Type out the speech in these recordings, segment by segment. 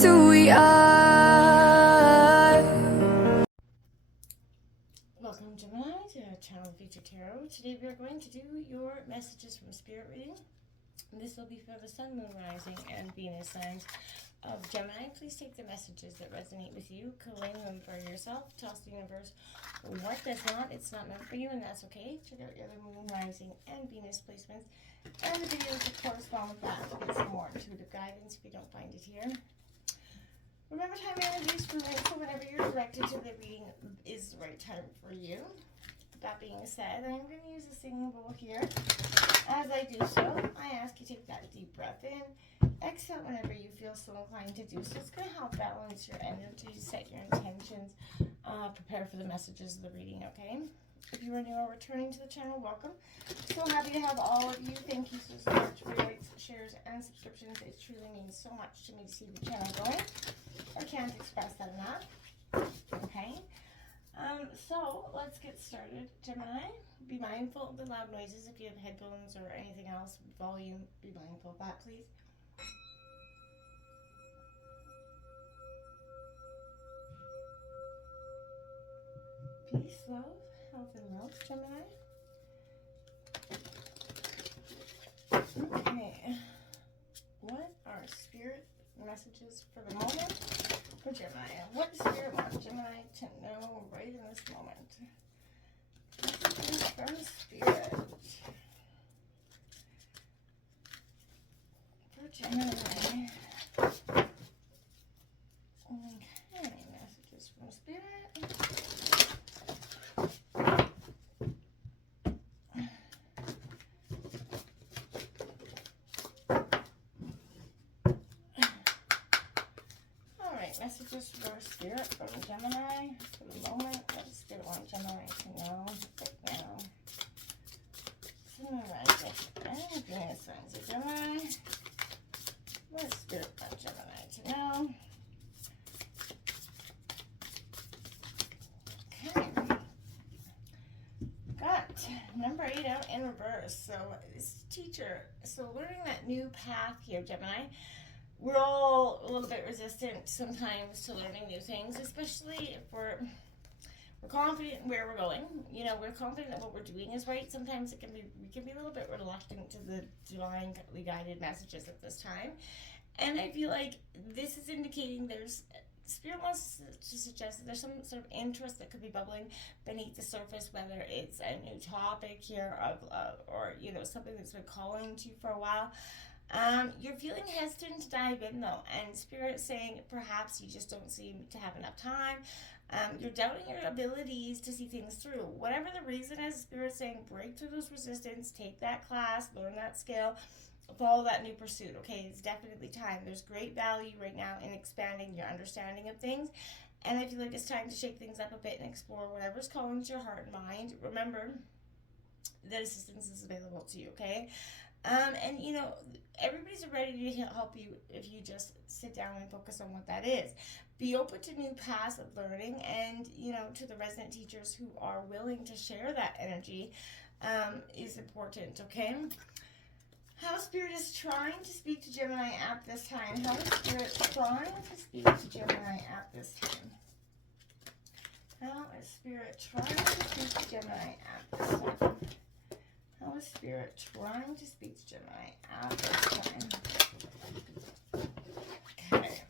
just who we are. Welcome, Gemini, to Channel Future Tarot. Today we are going to do your messages from Spirit reading. This will be for the Sun, Moon, Rising, and Venus signs of Gemini. Please take the messages that resonate with you, claim them for yourself, toss the universe what does not. It's not meant for you, and that's okay. Check out your other Moon, Rising, and Venus placements and the videos that correspond with that to get some more intuitive guidance if you don't find it here. Remember, time energies for info whenever you're directed to the reading is the right time for you. That being said, I'm going to use a singing bowl here. As I do so, I ask you to take that deep breath in. Exhale whenever you feel so inclined to do so. It's going to help balance your energy, set your intentions, prepare for the messages of the reading, okay? If you are new or returning to the channel, welcome. So happy to have all of you. Thank you so much for your likes, shares, and subscriptions. It truly means so much to me to see the channel going. I can't express that enough. Okay. So let's get started. Gemini, be mindful of the loud noises. If you have headphones or anything else, volume, be mindful of that, please. Peace, love, health, and wealth, Gemini. Okay. What are spirit messages for the moment for Gemini? What does Spirit want Gemini to know right in this moment? Messages from Spirit for Gemini. Okay, messages from Spirit. Messages for Spirit from Gemini for the moment. What does Spirit want Gemini to know right now? Sun, Rising, and Venus signs of Gemini. What does Spirit want Gemini to know? Okay. Got number 8 out in reverse. So this teacher. So learning that new path here, Gemini. We're all a little bit resistant sometimes to learning new things, especially if we're confident in where we're going. You know, we're confident that what we're doing is right. Sometimes we can be a little bit reluctant to the divinely guided messages at this time. And I feel like this is indicating Spirit wants to suggest that there's some sort of interest that could be bubbling beneath the surface, whether it's a new topic here or, you know, something that's been calling to you for a while. You're feeling hesitant to dive in though, and Spirit's saying perhaps you just don't seem to have enough time. You're doubting your abilities to see things through. Whatever the reason is, Spirit's saying break through those resistance, take that class, learn that skill, follow that new pursuit. Okay, it's definitely time. There's great value right now in expanding your understanding of things, and I feel like it's time to shake things up a bit and explore whatever's calling to your heart and mind. Remember that assistance is available to you, okay? And you know, everybody's ready to help you if you just sit down and focus on what that is. Be open to new paths of learning, and you know, to the resident teachers who are willing to share that energy is important, okay? How Spirit is trying to speak to Gemini at this time. How is Spirit trying to speak to Gemini at this time? How is Spirit trying to speak to Gemini at this time? How is Spirit trying to speak to Gemini at this time? Okay.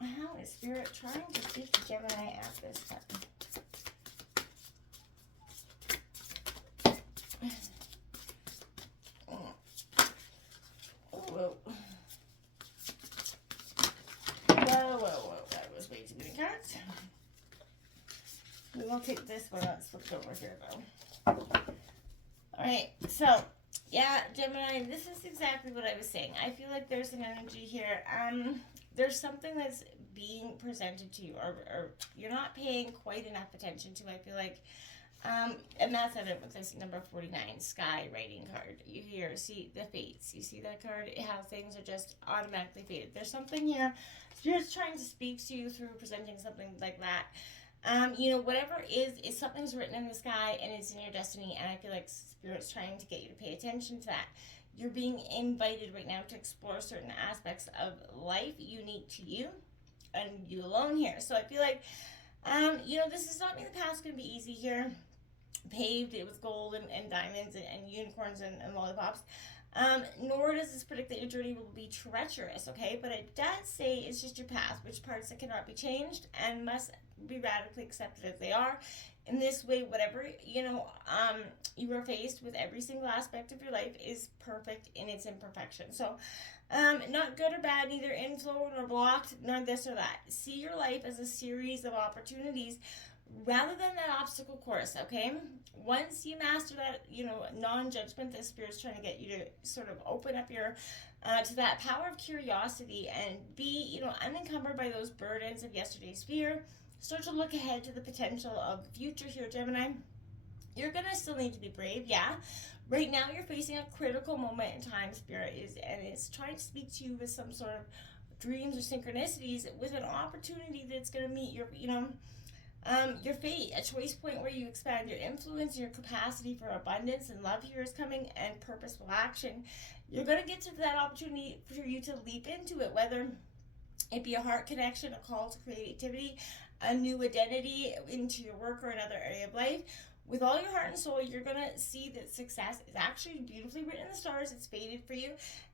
How is Spirit trying to speak to Gemini at this time? Whoa. Whoa, that was way too many cards. We will take this one, let's flip it over here though. Alright, so, yeah, Gemini, this is exactly what I was saying. I feel like there's an energy here. There's something that's being presented to you, or you're not paying quite enough attention to, I feel like. And that's evident with this number 49 sky writing card. You here see the fates. You see that card? How things are just automatically fated. There's something here. Spirit's trying to speak to you through presenting something like that. Whatever is something's written in the sky and it's in your destiny, and I feel like Spirit's trying to get you to pay attention to that. You're being invited right now to explore certain aspects of life unique to you and you alone here. So I feel like, this does not mean the path's going to be easy here. Paved it with gold and diamonds and unicorns and lollipops. Nor does this predict that your journey will be treacherous, okay? But it does say it's just your path, which parts that cannot be changed and must be radically accepted as they are. In this way, whatever, you are faced with, every single aspect of your life is perfect in its imperfection. So, not good or bad, neither inflow nor blocked, nor this or that. See your life as a series of opportunities rather than that obstacle course, okay? Once you master that, non-judgment, the Spirit's trying to get you to sort of open up your, to that power of curiosity and be, unencumbered by those burdens of yesterday's fear. Start to look ahead to the potential of the future here, Gemini. You're going to still need to be brave, yeah. Right now, you're facing a critical moment in time, Spirit and it's trying to speak to you with some sort of dreams or synchronicities with an opportunity that's going to meet your fate, a choice point where you expand your influence and your capacity for abundance and love here is coming, and purposeful action. You're going to get to that opportunity for you to leap into it, whether it be a heart connection, a call to creativity, a new identity into your work or another area of life. With all your heart and soul, you're going to see that success is actually beautifully written in the stars. It's fated for you.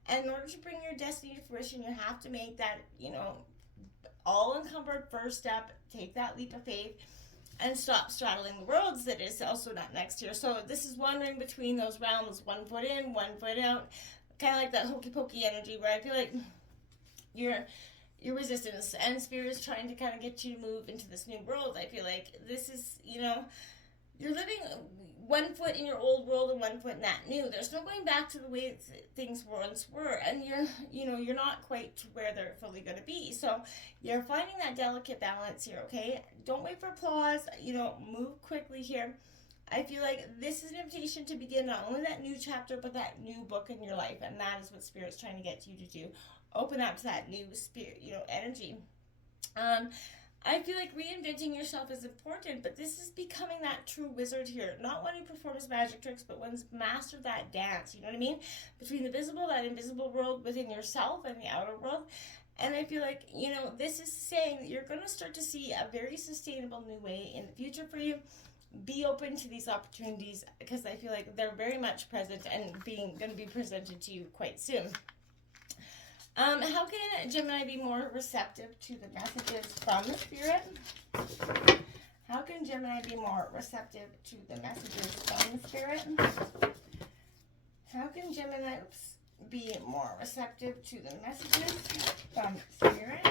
And in order to bring your destiny to fruition, you have to make that, all encumbered first step. Take that leap of faith and stop straddling the worlds that is also not next year. So this is wandering between those realms, 1 foot in, 1 foot out, kind of like that hokey pokey energy where I feel like your resistance and Spirit is trying to kind of get you to move into this new world. I feel like this is, you're living 1 foot in your old world and 1 foot in that new. There's no going back to the way things once were, and you're not quite to where they're fully going to be. So you're finding that delicate balance here, okay? Don't wait for applause. Move quickly here. I feel like this is an invitation to begin not only that new chapter, but that new book in your life, and that is what Spirit's trying to get you to do. Open up to that new spirit, energy. I feel like reinventing yourself is important, but this is becoming that true wizard here. Not one who performs magic tricks, but one's mastered that dance, you know what I mean? Between the visible, that invisible world within yourself and the outer world. And I feel like, this is saying that you're going to start to see a very sustainable new way in the future for you. Be open to these opportunities because I feel like they're very much present and going to be presented to you quite soon. How can Gemini be more receptive to the messages from the Spirit? How can Gemini be more receptive to the messages from the Spirit? How can Gemini be more receptive to the messages from Spirit?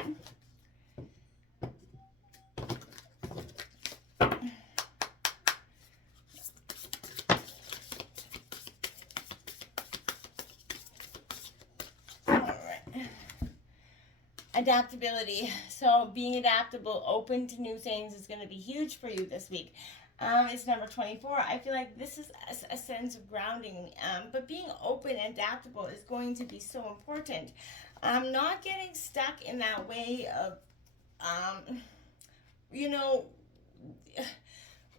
Adaptability. So being adaptable, open to new things is going to be huge for you this week. It's number 24. I feel like this is a sense of grounding, but being open and adaptable is going to be so important. Not getting stuck in that way of,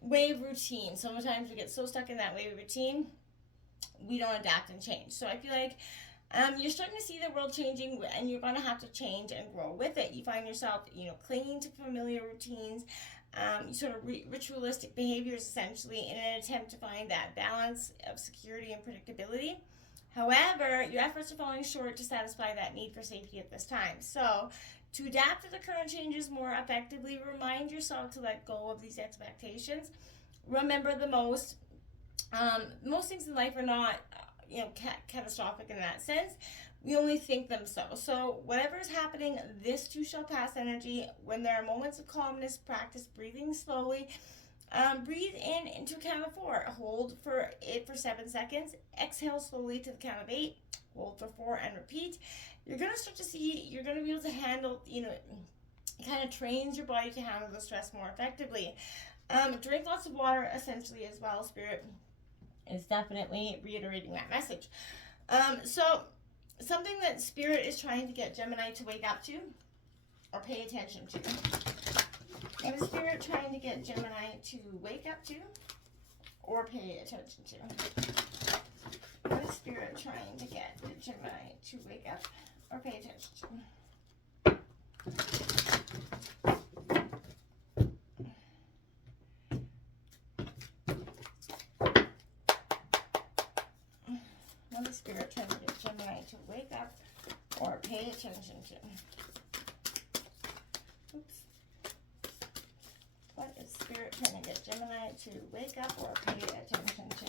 way of routine. Sometimes we get so stuck in that way of routine, we don't adapt and change. So I feel like you're starting to see the world changing, and you're going to have to change and grow with it. You find yourself, clinging to familiar routines, sort of ritualistic behaviors, essentially, in an attempt to find that balance of security and predictability. However, your efforts are falling short to satisfy that need for safety at this time. So, to adapt to the current changes more effectively, remind yourself to let go of these expectations. Remember most things in life are not catastrophic in that sense. We only think them so. So whatever is happening, this too shall pass energy. When there are moments of calmness, practice breathing slowly. Breathe in into a count of 4. Hold for 7 seconds. Exhale slowly to the count of 8. Hold for 4 and repeat. You're going to start to see, you're going to be able to handle, it kind of trains your body to handle the stress more effectively. Drink lots of water, essentially, as well. Spirit is definitely reiterating that message. So something that Spirit is trying to get Gemini to wake up to or pay attention to And the Spirit trying to get Gemini to wake up to or pay attention to? What is Spirit trying to get the Gemini to wake up or pay attention to? What is Spirit trying to get Gemini to wake up or pay attention to? Oops. What is Spirit trying to get Gemini to wake up or pay attention to?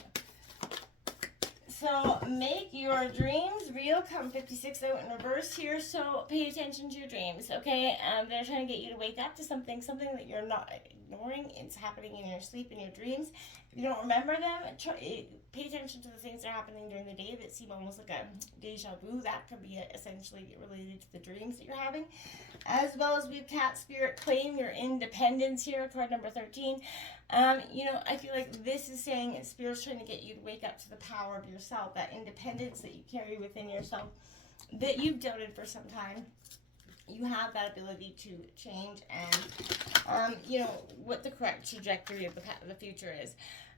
So, make your dreams real. Come 56 out in reverse here. So, pay attention to your dreams, okay? They're trying to get you to wake up to something that you're not ignoring. It's happening in your sleep, in your dreams. If you don't remember them, pay attention to the things that are happening during the day that seem almost like a deja vu. That could be essentially related to the dreams that you're having. As well as we've Cat Spirit, claim your independence here, card number 13. You know, I feel like this is saying Spirit's trying to get you to wake up to the power of yourself, that independence that you carry within yourself that you've doubted for some time. You have that ability to change and, you know, what the correct trajectory of the future is.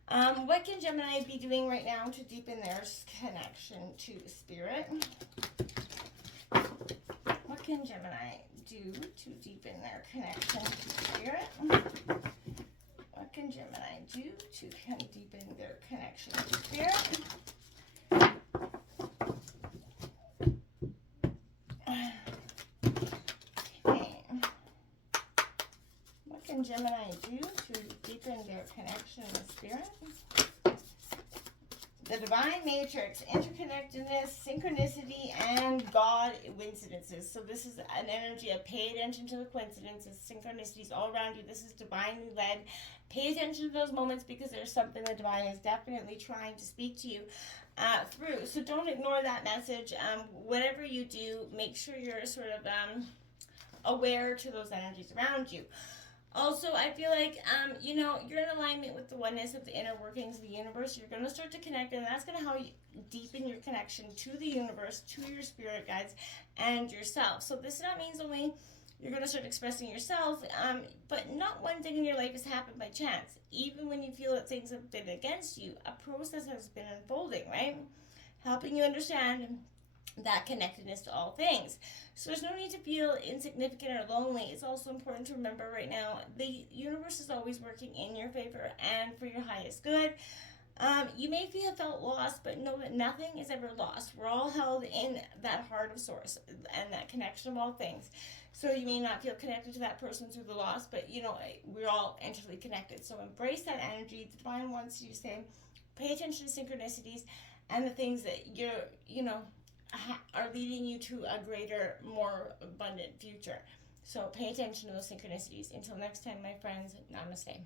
What can Gemini be doing right now to deepen their connection to Spirit? What can Gemini do to deepen their connection to Spirit? What can Gemini do to deepen their connection to Spirit? Okay. What can Gemini do to deepen their connection with Spirit? The divine matrix, interconnectedness, synchronicity, and God coincidences. So this is an energy of pay attention to the coincidences, synchronicities all around you. This is divinely led. Pay attention to those moments because there's something the divine is definitely trying to speak to you through. So don't ignore that message. Whatever you do, make sure you're sort of aware to those energies around you. Also, I feel like, you know, you're in alignment with the oneness of the inner workings of the universe. You're going to start to connect, and that's going to help you deepen your connection to the universe, to your spirit guides, and yourself. So this not means only you're going to start expressing yourself, but not one thing in your life has happened by chance. Even when you feel that things have been against you, a process has been unfolding, right? Helping you understand that connectedness to all things. So there's no need to feel insignificant or lonely. It's also important to remember right now, the universe is always working in your favor and for your highest good. You may felt lost, but know that nothing is ever lost. We're all held in that heart of source and that connection of all things. So you may not feel connected to that person through the loss, but you know, we're all intimately connected. So embrace that energy. The divine wants you to say, pay attention to synchronicities and the things that are leading you to a greater, more abundant future. So pay attention to those synchronicities. Until next time, my friends, namaste.